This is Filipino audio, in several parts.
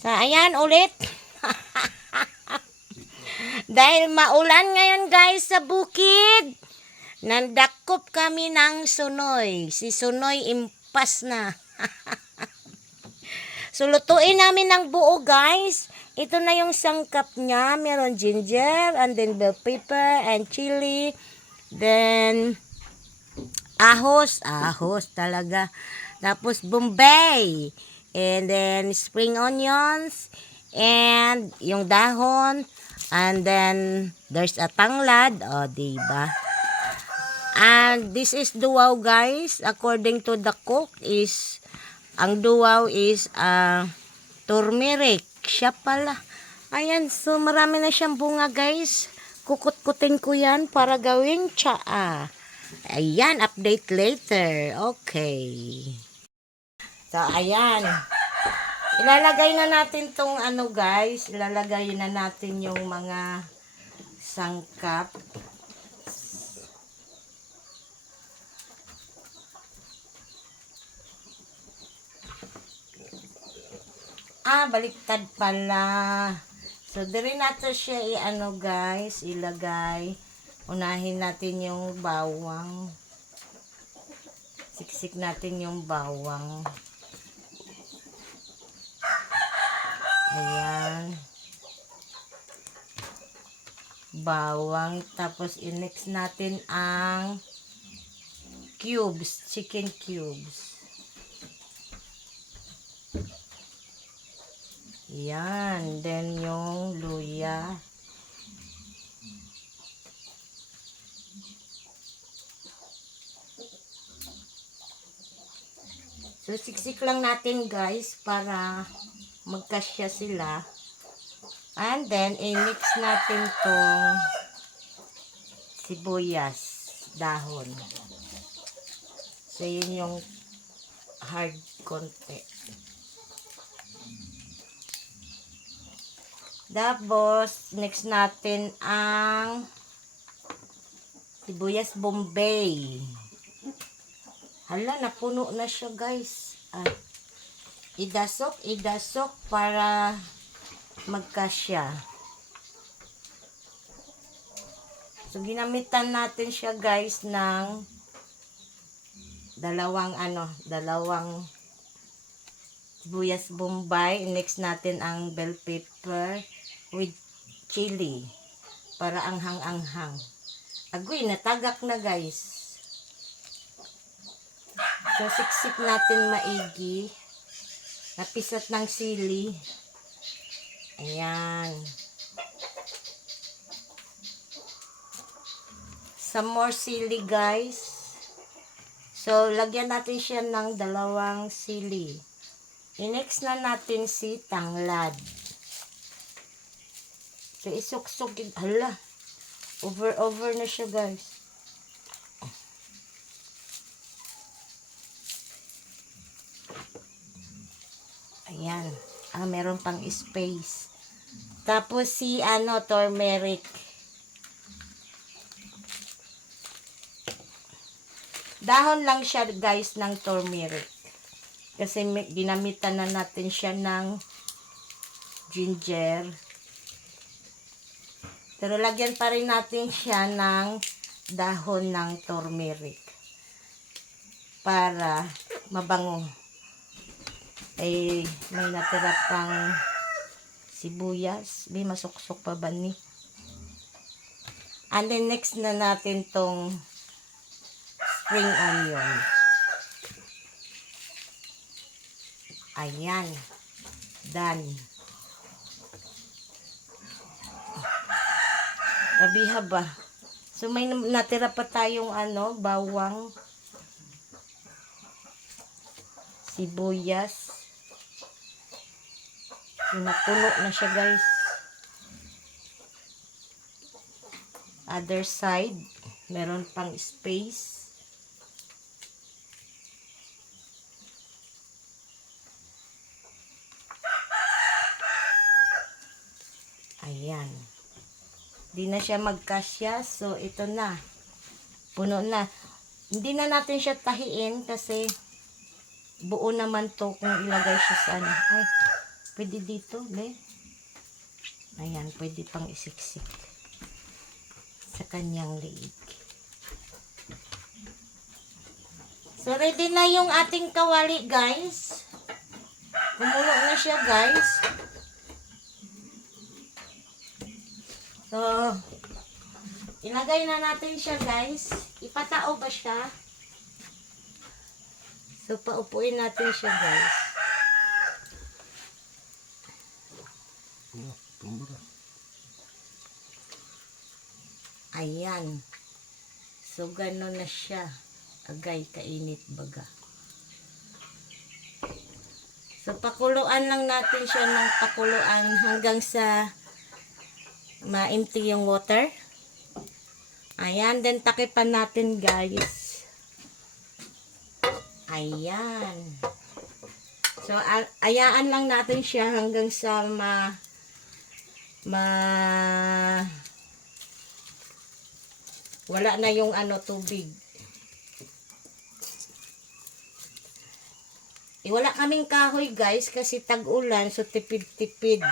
So, ayan ulit. Dahil maulan ngayon guys sa bukid, nandakop kami ng Sunoy. Si Sunoy impas na. So, lutuin namin ng buo guys. Ito na yung sangkap niya. Meron ginger, and then bell pepper, and chili. Then, ahos talaga. Tapos, Bombay. And then, spring onions. And, yung dahon. And then, there's a tanglad. O, diba? And, this is duwaw, guys. According to the cook, ang duwaw is, turmeric. Siya pala. Ayan, so, marami na siyang bunga, guys. Kukut-kutin ko yan para gawing tsaa. Ayan, update later. Okay. So, ayan. Ilalagay na natin tong guys. Ilalagay na natin yung mga sangkap. Baliktad pala. So, diri natin siya guys, ilagay. Unahin natin yung bawang. Siksik natin yung bawang. Ayan. Bawang. Tapos, i-mix natin ang cubes. Chicken cubes. Ayan. Then, yung luya. So, siksik lang natin guys para magkasya sila. And then, i-mix natin tong sibuyas, dahon. So, yun yung hard konti. Tapos, mix natin ang sibuyas Bombay. Hala, napuno na siya guys. Idasok para magkasya. So, ginamitan natin siya guys ng dalawang sibuyas Bombay. Next natin ang bell pepper with chili para anghang-anghang. Agoy, natagak na guys. So, siksik natin maigi. Napisat ng sili. Ayan. Some more sili, guys. So, lagyan natin siya ng dalawang sili. I-next na natin si tanglad. So, isuksok. Hala. Over na siya, guys. Ayan. Meron pang space. Tapos si turmeric. Dahon lang siya guys ng turmeric. Kasi ginamitan na natin siya ng ginger. Pero lagyan pa rin natin siya ng dahon ng turmeric. Para mabango. May natira pang sibuyas. May masuksok pa ba ni? And then next na natin tong spring onion. Ayan. Done. Nabiha ba? So may natira pa tayong bawang, sibuyas. Napuno na siya guys. Other side, meron pang space. Ayan. Di na siya magkasya. So, ito na. Puno na. Hindi na natin siya tahiin kasi buo naman to kung ilagay siya sa Pwede dito, be. Ayan, pwede pang isiksik sa kanyang liig. So, ready na yung ating kawali, guys. Kumulo na siya, guys. So, ilagay na natin siya, guys. Ipatao ba siya? So, paupuin natin siya, guys. Ayan. So, gano'n na siya. Agay, kainit baga. So, pakuluan lang natin siya ng pakuluan hanggang sa ma-empty yung water. Ayan, then takipan natin, guys. Ayan. So, ayaan lang natin siya hanggang sa wala na yung tubig. Wala kaming kahoy, guys, kasi tag-ulan, so tipid-tipid.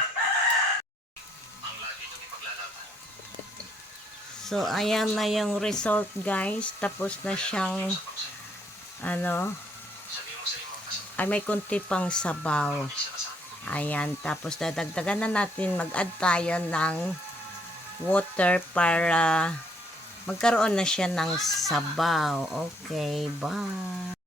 So, ayan na yung result, guys. Tapos na siyang, ay may kunti pang sabaw. Ayan, tapos dadagdagan na natin, mag-add tayo ng water para magkaroon na siya ng sabaw. Okay, bye.